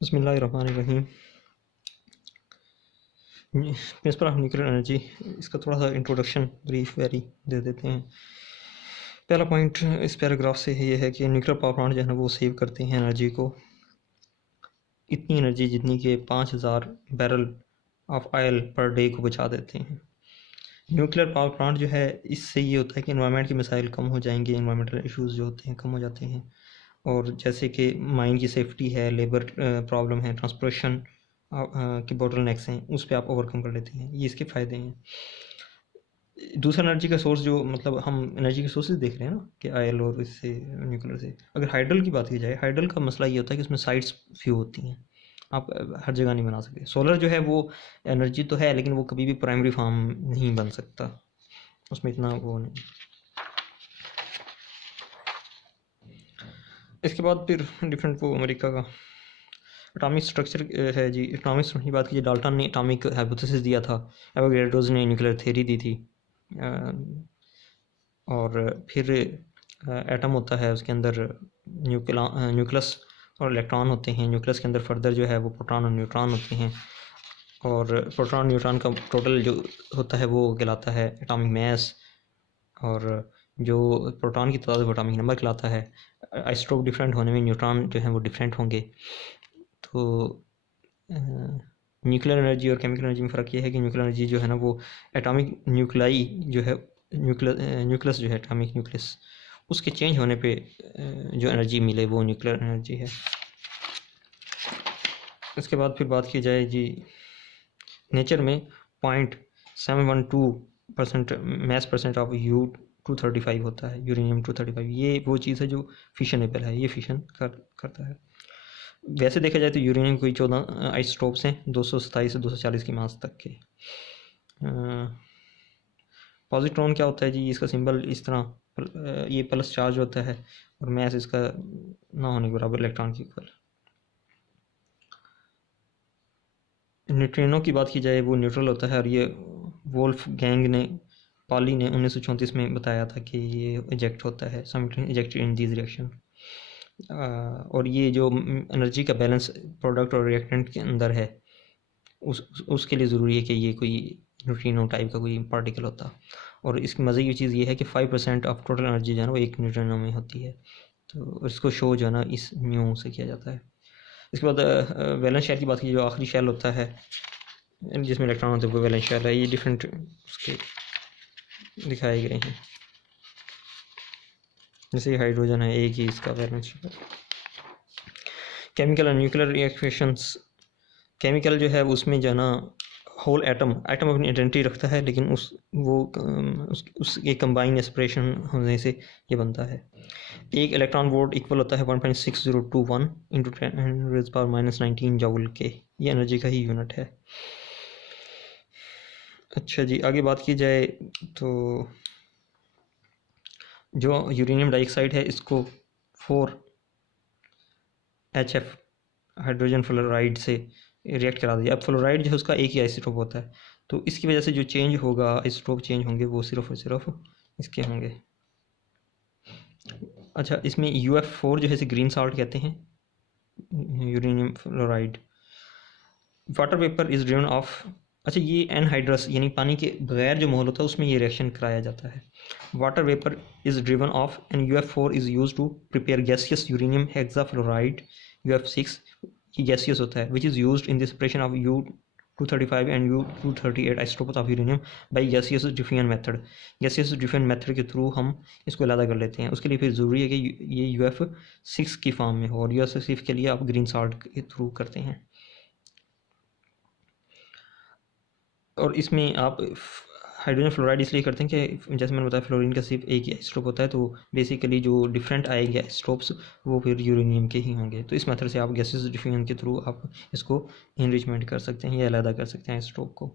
बिस्मिल्लाहिर्रहमानिर्रहीम। Principle of nuclear energy, इसका थोड़ा सा इंट्रोडक्शन ब्रीफ वेरी दे देते हैं। पहला पॉइंट इस पैराग्राफ से ये है कि न्यूक्लियर पावर प्लांट जो है ना वो सेव करते हैं एनर्जी को, इतनी एनर्जी जितनी कि 5000 barrel of oil per day को बचा देते हैं। न्यूक्लियर पावर प्लांट जो है, इससे ये होता है कि इन्वायरमेंट के मसाइल कम हो जाएंगे, इन्वायरमेंटल इश्यूज़ जो होते हैं कम हो जाते हैं, और जैसे कि माइन की सेफ्टी है, लेबर प्रॉब्लम है, ट्रांसपोर्टेशन के बोटलनेक्स हैं, उस पर आप ओवरकम कर लेते हैं। ये इसके फ़ायदे हैं। दूसरा एनर्जी का सोर्स जो मतलब हम एनर्जी के सोर्सेज देख रहे हैं ना कि ऑयल और इससे न्यूक्लियर से, अगर हाइडल की बात की जाए, हाइडल का मसला ये होता है कि उसमें साइट्स फ्यू होती हैं, आप हर जगह नहीं बना सकते। सोलर जो है वो एनर्जी तो है, लेकिन वो कभी भी प्राइमरी फार्म नहीं बन सकता, उसमें इतना वो नहीं। इसके बाद फिर डिफरेंट वो अमेरिका का एटॉमिक स्ट्रक्चर है जी। एटॉमिक स्ट्रक्चर की बात कीजिए, डाल्टन ने एटॉमिक हाइपोथेसिस दिया था, एवोगैड्रोस ने न्यूक्लियर थ्योरी दी थी। और फिर एटम होता है, उसके अंदर न्यूक्लियस और इलेक्ट्रॉन होते हैं। न्यूक्लियस के अंदर फर्दर जो है वो प्रोटॉन और न्यूट्रॉन होते हैं, और प्रोटॉन न्यूट्रॉन का टोटल जो होता है वो कहलाता है एटॉमिक मास, और जो प्रोटॉन की तादाद वो एटॉमिक नंबर कहलाता है। आइसोटोप डिफरेंट होने में न्यूट्रॉन जो है वो डिफरेंट होंगे। तो न्यूक्लियर एनर्जी और केमिकल एनर्जी में फ़र्क ये है कि न्यूक्लियर एनर्जी जो है ना वो एटॉमिक न्यूक्लाई जो है, न्यूक्लियस जो है एटॉमिक न्यूक्लियस, उसके चेंज होने पे जो एनर्जी मिले वो न्यूक्लियर एनर्जी है। इसके बाद फिर बात की जाए जी, नेचर में 0.712% मैस परसेंट ऑफ U-235 होता है, यूरेनियम 235। ये वो चीज़ है जो फिशनेबल है, ये फिशन करता है। वैसे देखा जाए तो यूरेनियम कोई 14 आइसोटोप्स हैं, 227 से 240 की मास तक के। पॉजिट्रॉन क्या होता है जी, इसका सिंबल इस तरह, ये प्लस चार्ज होता है और मैस इसका ना होने के बराबर, इलेक्ट्रॉन की इक्वल। न्यूट्रिनो की बात की जाए, वो न्यूट्रल होता है, और ये वोल्फ गैंग ने, पॉली ने 1934 में बताया था कि ये इजेक्ट होता है, sometime ejected in this reaction. और ये जो एनर्जी का बैलेंस प्रोडक्ट और रिएक्टेंट के अंदर है, उसके लिए ज़रूरी है कि ये कोई न्यूट्रिनो टाइप का कोई पार्टिकल होता। और इसकी मज़े की चीज़ ये है कि 5% ऑफ टोटल एनर्जी जो है ना वो एक न्यूट्रिनो में होती है। तो इसको शो जो है ना इस न्यू से किया जाता है। इसके बाद वैलेंस शेल की बात की, जो आखिरी शेल होता है जिसमें इलेक्ट्रॉन होते हैं वो वैलेंस शेल है। ये डिफरेंट उसके दिखाए गए हैं, जैसे हाइड्रोजन है, एक ही इसका वैलेंस शेल। केमिकल और न्यूक्लियर रिएक्शंस, केमिकल जो है उसमें जो है ना होल एटम अपनी आइडेंटिटी रखता है, लेकिन उसके कंबाइन एस्पिरेशन होने से ये बनता है। एक इलेक्ट्रॉन वोल्ट इक्वल होता है 1.6021 इंटू 10⁻⁻19 जूल के। ये एनर्जी का ही यूनिट है। अच्छा जी, आगे बात की जाए तो जो यूरेनियम डाइऑक्साइड है, इसको 4HF हाइड्रोजन फ्लोराइड से रिएक्ट करा दिया। अब फ्लोराइड जो है उसका एक ही आइसोटोप होता है, तो इसकी वजह से जो चेंज होगा, आइसोटोप चेंज होंगे, वो सिर्फ और सिर्फ इसके होंगे। अच्छा, इसमें UF4 जो है इसे ग्रीन साल्ट कहते हैं, uranium fluoride. Water vapour is driven of, अच्छा ये एनहाइड्रस यानी पानी के बगैर जो माहौल होता है उसमें ये रिएक्शन कराया जाता है। Water vapour is driven off and UF4 is use to prepare gaseous uranium hexafluoride UF6। ये गैसियस होता है, which is use in the separation of U-235 and U-238 isotopes of uranium by gaseous diffusion method. Gaseous diffusion method के through हम इसको अलग कर लेते हैं। उसके लिए फिर ज़रूरी है कि ये UF6 की फॉर्म में हो, और UF6 के लिए आप ग्रीन साल्ट के थ्रू करते हैं। और इसमें आप हाइड्रोजन फ्लोराइड इसलिए करते हैं कि जैसे मैंने बताया फ्लोरीन का सिर्फ एक ही आइसोटोप होता है, तो बेसिकली जो डिफरेंट आएंगे आइसोटोप्स वो फिर यूरेनियम के ही होंगे। तो इस मेथड से आप गैसेस डिफ्यूजन के थ्रू आप इसको इनरिचमेंट कर सकते हैं या अलग कर सकते हैं आइसोटोप को।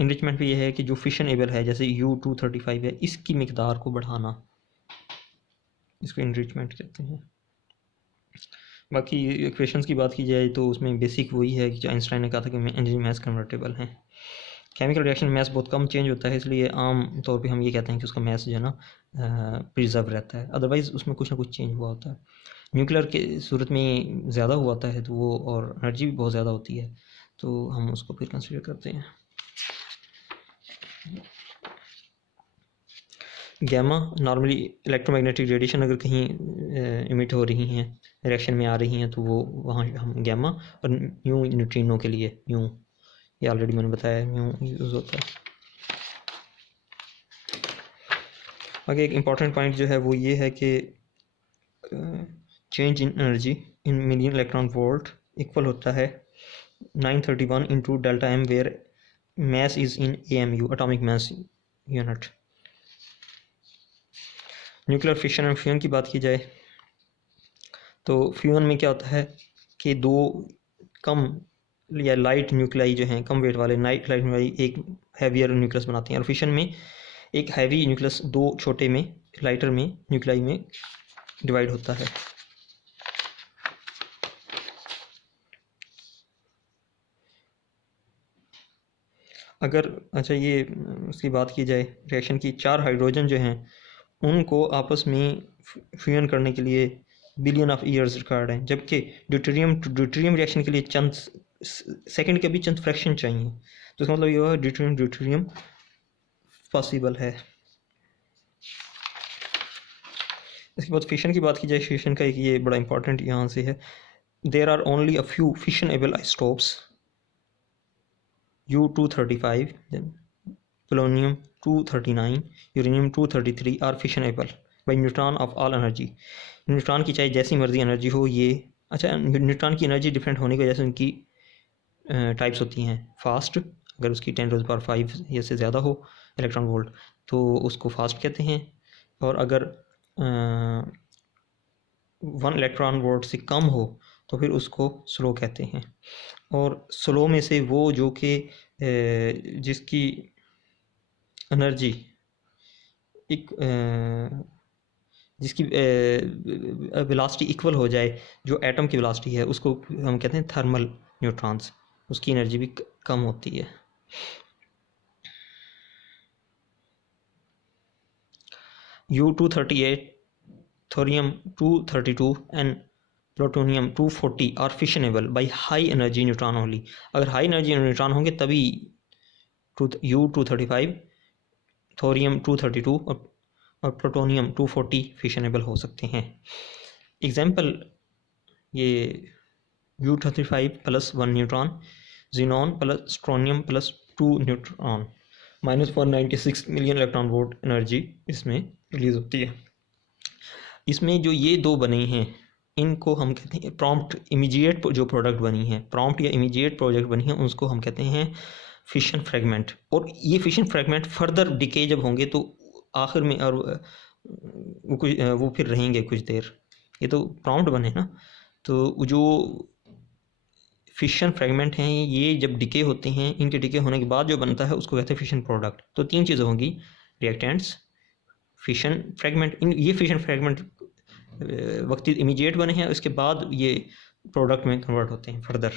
इनरिचमेंट भी ये है कि जो फिशनेबल है, जैसे U-235 है, इसकी मिकदार को बढ़ाना, इसको इनरिचमेंट कहते हैं। बाकी इक्वेशंस की बात की जाए तो उसमें बेसिक वही है कि जो आइंस्टाइन ने कहा था कि एनर्जी मास कन्वर्टेबल हैं। केमिकल रिएक्शन मैस बहुत कम चेंज होता है, इसलिए आम तौर पे हम ये कहते हैं कि उसका मैस जो है ना प्रिजर्व रहता है, अदरवाइज़ उसमें कुछ ना कुछ चेंज हुआ होता है। न्यूक्लियर के सूरत में ज़्यादा हुआ होता है तो वो, और एनर्जी भी बहुत ज़्यादा होती है, तो हम उसको फिर कंसिडर करते हैं। गैमा नॉर्मली इलेक्ट्रोमैग्नेटिक रेडिएशन अगर कहीं इमिट हो रही हैं, रिएक्शन में आ रही हैं, तो वो वहाँ हम गैमा, और न्यू न्यूट्रिनो के लिए न्यू, ये ऑलरेडी मैंने बताया न्यू यूज़ होता है। आगे एक इम्पॉर्टेंट पॉइंट जो है वो ये है कि change in energy in million electron volt equal होता है 931 into delta M, where mass is in AMU, atomic mass unit। Nuclear fission and fusion की बात की जाए तो फ्यूजन में क्या होता है कि दो कम या लाइट न्यूक्लियाई जो हैं, कम वेट वाले लाइट न्यूक्लियाई एक हैवियर न्यूक्लियस बनाते हैं, और फिशन में एक हैवी न्यूक्लियस दो छोटे में लाइटर में न्यूक्लियाई में डिवाइड होता है। अगर अच्छा ये उसकी बात की जाए रिएक्शन की, 4 हाइड्रोजन जो हैं उनको आपस में फ्यूजन करने के लिए बिलियन ऑफ ईयर्स रिक्वायर्ड हैं, जबकि ड्यूटेरियम टू ड्यूटेरियम रिएक्शन के लिए चंद सेकंड के भी चंद फ्रैक्शन चाहिए। तो इसका मतलब ये हुआ ड्यूटेरियम ड्यूटेरियम पॉसिबल है। इसके बाद फिशन की बात की जाए, फिशन का एक ये बड़ा इंपॉर्टेंट यहाँ से है, there are only a few fissionable isotopes U-235, polonium 239, uranium 233 are fissionable by neutron of all energy। Neutron की चाहे जैसी मर्जी एनर्जी हो ये, अच्छा न्यूट्रॉन की एनर्जी डिफरेंट होने की वजह से उनकी टाइप्स होती हैं। फास्ट, अगर उसकी 10⁵ या से ज़्यादा हो इलेक्ट्रॉन वोल्ट तो उसको फास्ट कहते हैं, और अगर 1 इलेक्ट्रॉन वोल्ट से कम हो तो फिर उसको स्लो कहते हैं। और स्लो में से वो जो कि जिसकी एनर्जी एक जिसकी वेलोसिटी इक्वल हो जाए जो एटम की वेलोसिटी है, उसको हम कहते हैं थर्मल न्यूट्रॉन्स, उसकी एनर्जी भी कम होती है। U-238, thorium 232 and plutonium 240 are fissionable by high energy neutron only. अगर हाई एनर्जी न्यूट्रॉन होंगे तभी U-235, थोरियम 232 और प्लूटोनियम 240 फिशनेबल हो सकते हैं। एग्जाम्पल ये U-35 plus 1 neutron, xenon plus strontium plus 2 neutron, -196 million electron volt energy इसमें release होती है। इसमें जो ये दो बने हैं इनको हम कहते हैं प्रॉम्प्ट इमीडिएट, जो प्रोडक्ट बनी है प्रॉम्प्ट या इमीडिएट प्रोडक्ट बनी है उसको हम कहते हैं फिशन फ्रेगमेंट। और ये फिशन फ्रेगमेंट फर्दर डिके जब होंगे तो आखिर में और वो फिर रहेंगे कुछ देर, ये तो प्रॉम्प्ट बने ना, तो जो फिशन फ्रेगमेंट हैं ये जब डिके होते हैं, इनके डिके होने के बाद जो बनता है उसको कहते हैं फिशन प्रोडक्ट। तो 3 चीज़ें होंगी, रिएक्टेंट्स, फिशन फ्रेगमेंट, ये फिशन फ्रेगमेंट वक्त इमीडिएट बने हैं, उसके बाद ये प्रोडक्ट में कन्वर्ट होते हैं फर्दर।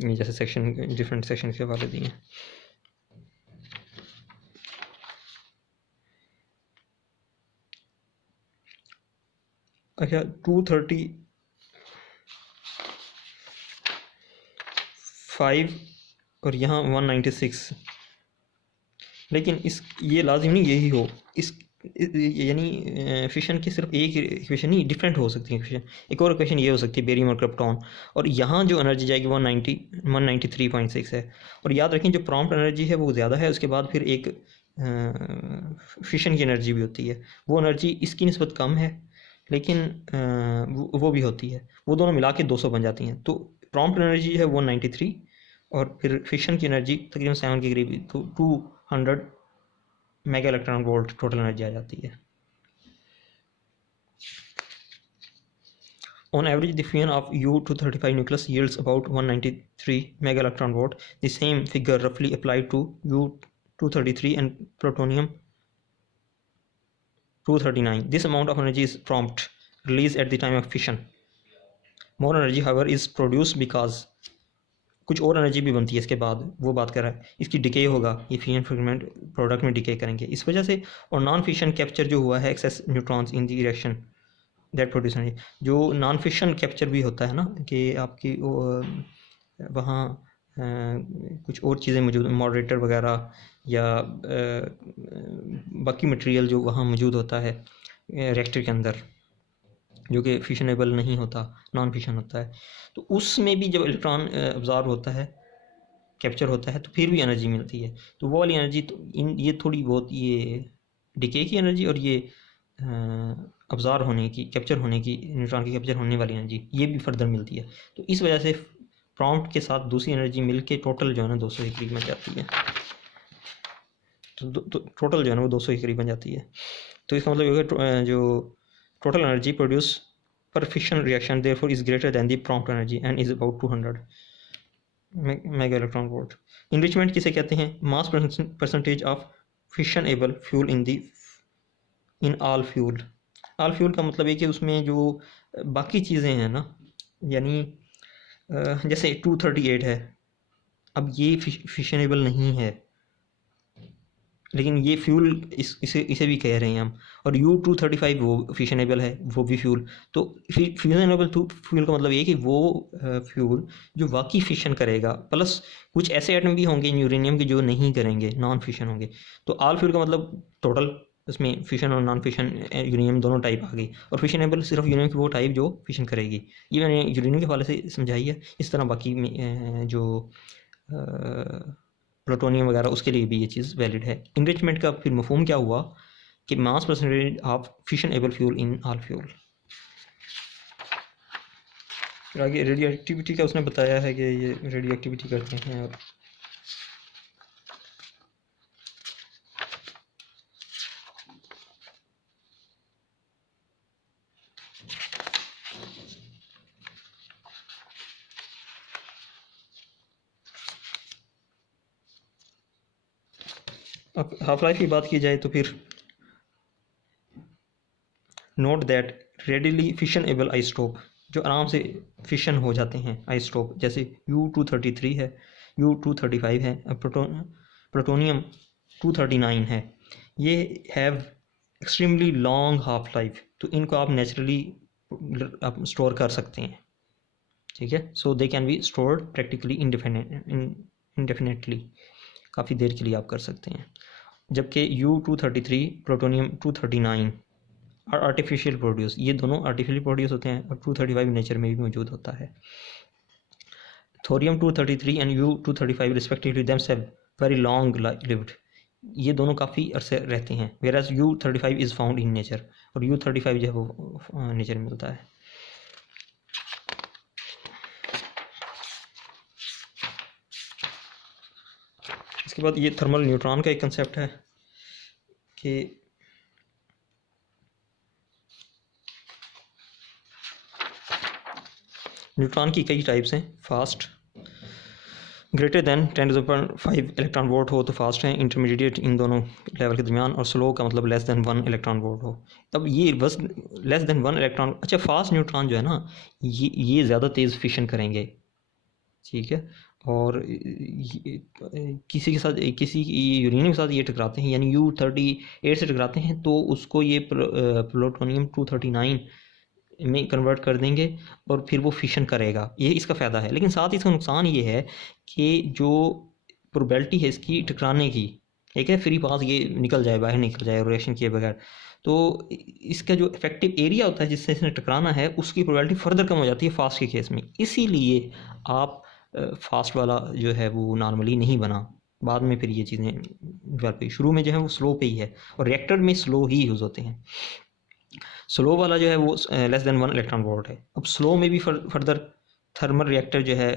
ये जैसे सेक्शन डिफरेंट सेक्शन के हवाले दिए हैं। अच्छा 235 और यहाँ 196, लेकिन इस ये लाजिम नहीं यही हो, इस यानी फिशन की सिर्फ एक इक्वेशन नहीं, डिफरेंट हो सकती है इक्वेशन। एक और इक्वेशन ये हो सकती है बेरियम और क्रिप्टॉन, और यहाँ जो एनर्जी जाएगी 193.6 है। और याद रखें जो प्रॉम्प्ट एनर्जी है वो ज़्यादा है, उसके बाद फिर एक फिशन की एनर्जी भी होती है, वो एनर्जी इसकी निस्बत कम है लेकिन वो भी होती है, वो दोनों मिला के 200 बन जाती हैं। तो प्रॉम्प्ट एनर्जी है 193 और फिर फिशन की एनर्जी तकरीबन 7 के करीब, तो 200 mega electron volt total energy आ जाती है। On average, the fusion of U-235 nucleus yields about 193 mega electron volt. The same figure roughly applied to U-233 and plutonium 239. This amount of energy is prompt, released at the time of fission. More energy, however, is produced because कुछ और energy भी बनती है इसके बाद, वो बात कर रहा है। इसकी डिके होगा, ये फिशन फ्रेगमेंट प्रोडक्ट में डिके करेंगे इस वजह से। और नॉन फिशन कैप्चर जो हुआ है excess neutrons in the reaction that produce energy. जो नॉन फिशन कैप्चर भी होता है ना, कि आपकी वहाँ कुछ और चीज़ें मौजूद, मॉडरेटर वगैरह या बाकी मटेरियल जो वहाँ मौजूद होता है रिएक्टर के अंदर, जो कि फिशनेबल नहीं होता, नॉन फिशन होता है, तो उसमें भी जब इलेक्ट्रॉन अब्जॉर्ब होता है, कैप्चर होता है, तो फिर भी एनर्जी मिलती है। तो वो वाली एनर्जी तो ये थोड़ी बहुत, ये डिके की एनर्जी और ये अब्जॉर्ब होने की, कैप्चर होने की, न्यूट्रॉन की कैप्चर होने वाली एनर्जी, ये भी फर्दर मिलती है। तो इस वजह से प्रॉम्प्ट के साथ दूसरी एनर्जी मिलके टोटल जो है ना 200 के करीब बन जाती है। तो टोटल जो है ना वो 200 के करीब बन जाती है। तो इसका मतलब होगा जो टोटल एनर्जी प्रोड्यूस पर fission reaction therefore is greater than the prompt energy and is about 200 mega electron volt. Enrichment किसे कहते हैं? Mass percentage of fissionable fuel in all fuel. All fuel का मतलब है कि उसमें जो बाकी चीज़ें हैं ना, यानी जैसे 238 है, अब ये फिशनेबल नहीं है, लेकिन ये फ्यूल इसे भी कह रहे हैं हम। और U-235 वो फिशनेबल है, वो भी फ्यूल। तो फिशनेबल फ्यूल का मतलब ये कि वो फ्यूल जो वाकई फिशन करेगा, प्लस कुछ ऐसे एटम भी होंगे यूरेनियम के जो नहीं करेंगे, नॉन फिशन होंगे। तो ऑल फ्यूल का मतलब टोटल, इसमें फिशन और नॉन फिशन यूरेनियम दोनों टाइप आ गई, और फिशनेबल सिर्फ यूरेनियम की वो टाइप जो फिशन करेगी। ये मैंने यूरेनियम के हवाले से समझाई है। इस तरह बाकी जो प्लूटोनियम वगैरह, उसके लिए भी ये चीज़ वैलिड है। इनरिचमेंट का फिर मफहूम क्या हुआ कि mass percentage of fissionable fuel in all fuel. फिर आगे रेडियो एक्टिविटी का उसने बताया है कि ये रेडियो एक्टिविटी करते हैं। और अब हाफ लाइफ की बात की जाए तो फिर note that readily fissionable isotope, जो आराम से फिशन हो जाते हैं आइसोटोप, जैसे U-233 है, U-235 है, प्लूटोनियम 239 है, ये have extremely long half life. तो इनको आप नेचुरली आप स्टोर कर सकते हैं, ठीक है। So they can be stored practically indefinitely, काफ़ी देर के लिए आप कर सकते हैं। जबकि U-233, प्लूटोनियम 239 और आर्टिफिशियल प्रोड्यूस, ये दोनों आर्टिफिशियल प्रोड्यूस होते हैं, और 235 नेचर में भी मौजूद होता है। Thorium 233 and U-235 respectively themselves very long lived, ये दोनों काफ़ी अरसे रहते हैं। Whereas U-35 is found in nature, और U-35 जो है वो नेचर में मिलता है। इसके बाद ये थर्मल न्यूट्रॉन का एक कंसेप्ट है कि न्यूट्रॉन की कई टाइप्स हैं। Fast, greater than 10⁵ electron volt हो तो फास्ट है, इंटरमीडिएट इन दोनों लेवल के दरमियान, और स्लो का मतलब लेस दैन 1 इलेक्ट्रॉन वोल्ट हो। अब ये बस लेस दैन 1 इलेक्ट्रॉन, अच्छा फास्ट न्यूट्रॉन जो है ना, ये ज़्यादा तेज़ फिशन करेंगे, ठीक है। और किसी के साथ, किसी यूरेनियम के साथ ये टकराते हैं, यानी U-38 से टकराते हैं, तो उसको ये प्लूटोनियम 239 में कन्वर्ट कर देंगे, और फिर वो फिशन करेगा। ये इसका फ़ायदा है। लेकिन साथ ही इसका नुकसान ये है कि जो प्रोबेबिलिटी है इसकी टकराने की, एक है फ्री पास, ये निकल जाए, बाहर निकल जाए रिएक्शन किए बगैर, तो इसका जो इफेक्टिव एरिया होता है जिससे इसने टकराना है, उसकी प्रोबेबिलिटी फर्दर कम हो जाती है फास्ट के केस में। इसीलिए आप फास्ट वाला जो है वो नॉर्मली नहीं बना, बाद में फिर ये चीज़ें डेवलप हुई। शुरू में जो है वो स्लो पे ही है, और रिएक्टर में स्लो ही यूज़ होते हैं। स्लो वाला जो है वो लेस देन 1 इलेक्ट्रॉन वोल्ट है। अब स्लो में भी फर्दर थर्मल रिएक्टर जो है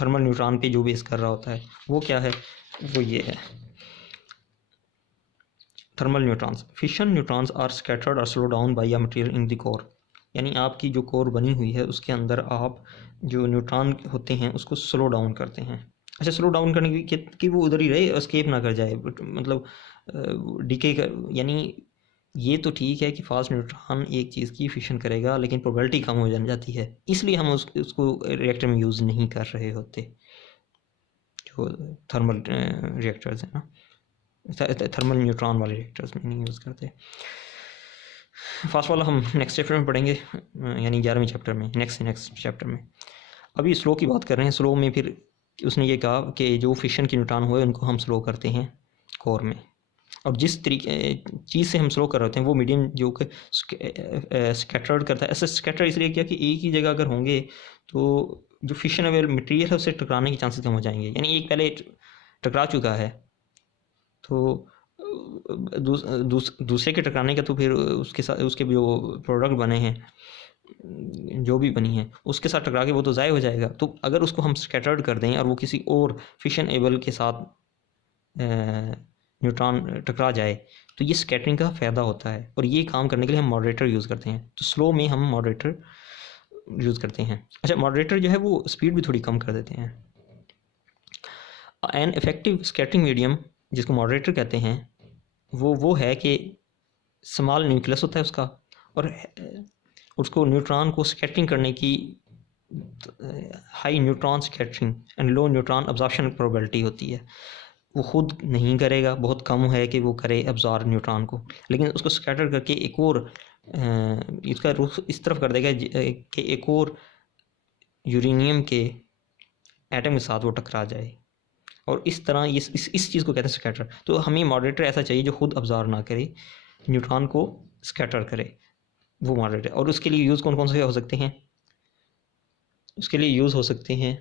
थर्मल न्यूट्रॉन पे जो बेस कर रहा होता है, वो क्या है, वो ये है। Thermal neutrons, fission neutrons are scattered और slow down by a material in the core, यानी आपकी जो कोर बनी हुई है उसके अंदर आप जो न्यूट्रॉन होते हैं उसको स्लो डाउन करते हैं। अच्छा, स्लो डाउन करने की वो उधर ही रहे, एस्केप ना कर जाए, मतलब डीके कर, यानी ये तो ठीक है कि फास्ट न्यूट्रॉन एक चीज़ की फिशन करेगा, लेकिन प्रोबेबिलिटी कम हो जाती है, इसलिए हम उसको रिएक्टर में यूज़ नहीं कर रहे होते, जो थर्मल रिएक्टर्स हैं ना, थर्मल न्यूट्रॉन वाले रिएक्टर्स में नहीं यूज़ करते। फास्ट वाला हम नेक्स्ट चैप्टर में पढ़ेंगे, यानी 11वें चैप्टर में, नेक्स्ट चैप्टर में। अभी स्लो की बात कर रहे हैं। स्लो में फिर उसने ये कहा कि जो फिशन के न्यूट्रॉन हुए उनको हम स्लो करते हैं कोर में, और जिस तरीके चीज़ से हम स्लो कर रहे होते हैं वो मीडियम जो कि स्कैटर्ड करता है। ऐसे स्कैटर इसलिए किया कि एक ही जगह अगर होंगे तो जो फिशनेबल मटेरियल है उससे टकराने के चांसेस कम हो जाएंगे। यानी एक पहले टकरा चुका है तो दूसरे के टकराने का तो फिर उसके साथ उसके जो प्रोडक्ट बने हैं, जो भी बनी है, उसके साथ टकरा के वो तो ज़ाय हो जाएगा। तो अगर उसको हम स्कैटर्ड कर दें और वो किसी और फिशन एबल के साथ न्यूट्रॉन टकरा जाए तो ये स्कैटरिंग का फ़ायदा होता है, और ये काम करने के लिए हम मॉडरेटर यूज़ करते हैं। तो स्लो में हम मॉडरेटर यूज़ करते हैं। अच्छा, मॉडरेटर जो है वो स्पीड भी थोड़ी कम कर देते हैं। एन इफेक्टिव स्कैटरिंग मीडियम जिसको मॉडरेटर कहते हैं वो है कि स्मॉल न्यूक्लियस होता है उसका, और उसको न्यूट्रॉन को स्कैटरिंग करने की high neutron scattering and low neutron absorption probability होती है। वो खुद नहीं करेगा, बहुत कम है कि वो करे अब्जॉर्ब न्यूट्रॉन को, लेकिन उसको स्कैटर करके एक और इसका रुख इस तरफ कर देगा कि एक और यूरेनियम के एटम के साथ वो टकरा जाए, और इस तरह इस चीज़ को कहते हैं स्कैटर। तो हमें मॉडरेटर ऐसा चाहिए जो खुद अब्जॉर्ब ना करे, न्यूट्रॉन को स्कैटर करे, वो मॉडरेटर। और उसके लिए यूज़ कौन कौन से हो सकते हैं? उसके लिए यूज़ हो सकते हैं